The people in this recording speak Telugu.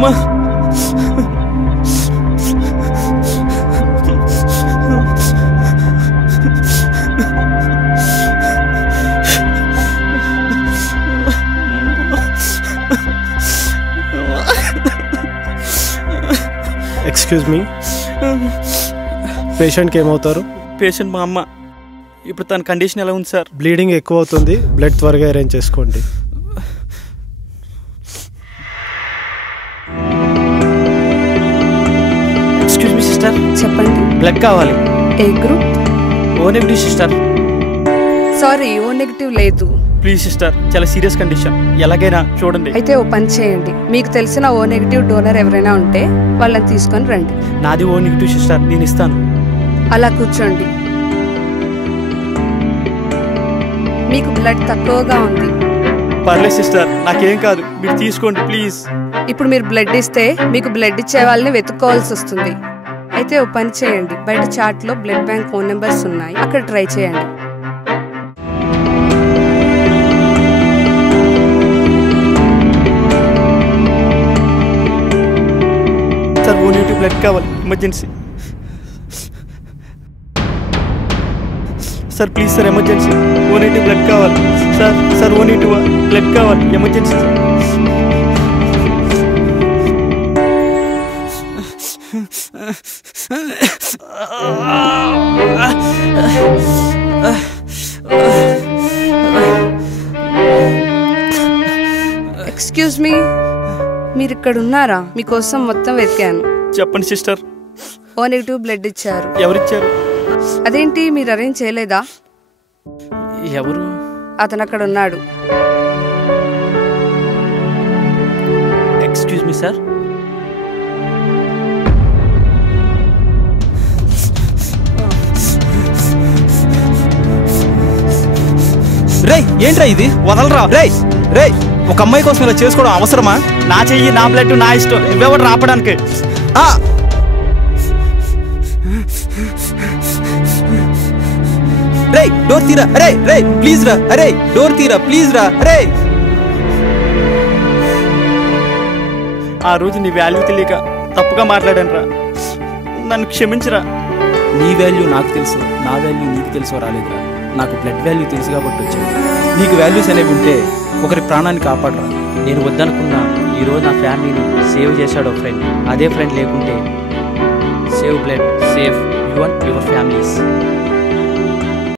అమ్మా ఎక్స్క్యూజ్ మీ, పేషెంట్కి ఏమవుతారు? పేషెంట్ మా అమ్మ. ఇప్పుడు తన కండిషన్ ఎలా ఉంది సార్? బ్లీడింగ్ ఎక్కువ అవుతుంది, బ్లడ్ త్వరగా అరేంజ్ చేసుకోండి. ఎక్స్క్యూజ్ మీ సిస్టర్, చెప్పండి. బ్లడ్ కావాలి. ఏ group? O negative sister. Sorry, O negative లేదు. ప్లీజ్ సిస్టర్, చాలా సీరియస్ కండిషన్, ఎలాగైనా చూడండి. అయితే ఓ పని చేయండి, మీకు తెలిసిన ఓ నెగిటివ్ డోనర్ ఎవరైనా ఉంటే వాళ్ళని తీసుకొని రండి. నాది ఓ నెగిటివ్ సిస్టర్, నేను ఇస్తాను. అలా కూర్చోండి. మీకు బ్లడ్ తక్కువగా ఉంది. పర్లేదు సిస్టర్, నాకేం కాదు, మీరు తీసుకోండి ప్లీజ్. ఇప్పుడు మీరు బ్లడ్ ఇస్తే మీకు బ్లడ్ ఇచ్చే వాళ్ళని వెతుక్కోవాల్సి వస్తుంది. అయితే ఓ పని చేయండి, బయట చాట్లో బ్లడ్ బ్యాంక్ ఫోన్ నెంబర్స్ ఉన్నాయి, అక్కడ ట్రై చేయండి. సార్, ఓ నెగిటివ్ బ్లడ్ కావాలి, emergency. Sir please sir, emergency, O negative blood కావాలి sir. Sir O negative blood కావాలి, ఎమర్జెన్సీ సార్. ఎక్స్క్యూజ్ మీ, మీరు ఇక్కడ ఉన్నారా? మీకోసం మొత్తం వెతికాను. చెప్పండి సిస్టర్. ఓ నెగిటివ్ బ్లడ్ ఇచ్చారు. ఎవరిచ్చారు? అదేంటి, మీరు అరేంజ్ చేయలేదా? ఎవరు? అతను అక్కడ ఉన్నాడు. Excuse me sir. రేయ్, ఏంట్రా ఇది? వదలరా. రేయ్ రేయ్, ఒక అమ్మాయి కోసం ఇలా చేసుకోవడం అవసరమా? నా చెయ్యి, నా బ్లడ్, నా ఇష్టం, నువ్వెవరు రాపడానికి? రేయ్, డోర్ తీరా. అరే రే, ప్లీజ్ రా. అరే డోర్ తీరా, ప్లీజ్ రా. అరే, ఆ రోజు నీ వాల్యూ తెలియక తప్పుగా మాట్లాడాను రా, నన్ను క్షమించరా. నీ వాల్యూ నాకు తెలుసు, నా వాల్యూ నీకు తెలుసో రాలేదురా. నాకు బ్లడ్ వాల్యూ తెలుసు కాబట్టి వచ్చాను. నీకు వాల్యూస్ అనేవి ఉంటే ఒకరి ప్రాణాన్ని కాపాడరా. నేను వద్దనుకున్నా ఈరోజు నా ఫ్యామిలీని సేవ్ చేశాడు ఫ్రెండ్. అదే ఫ్రెండ్ లేకుంటే save blood, save you and your families.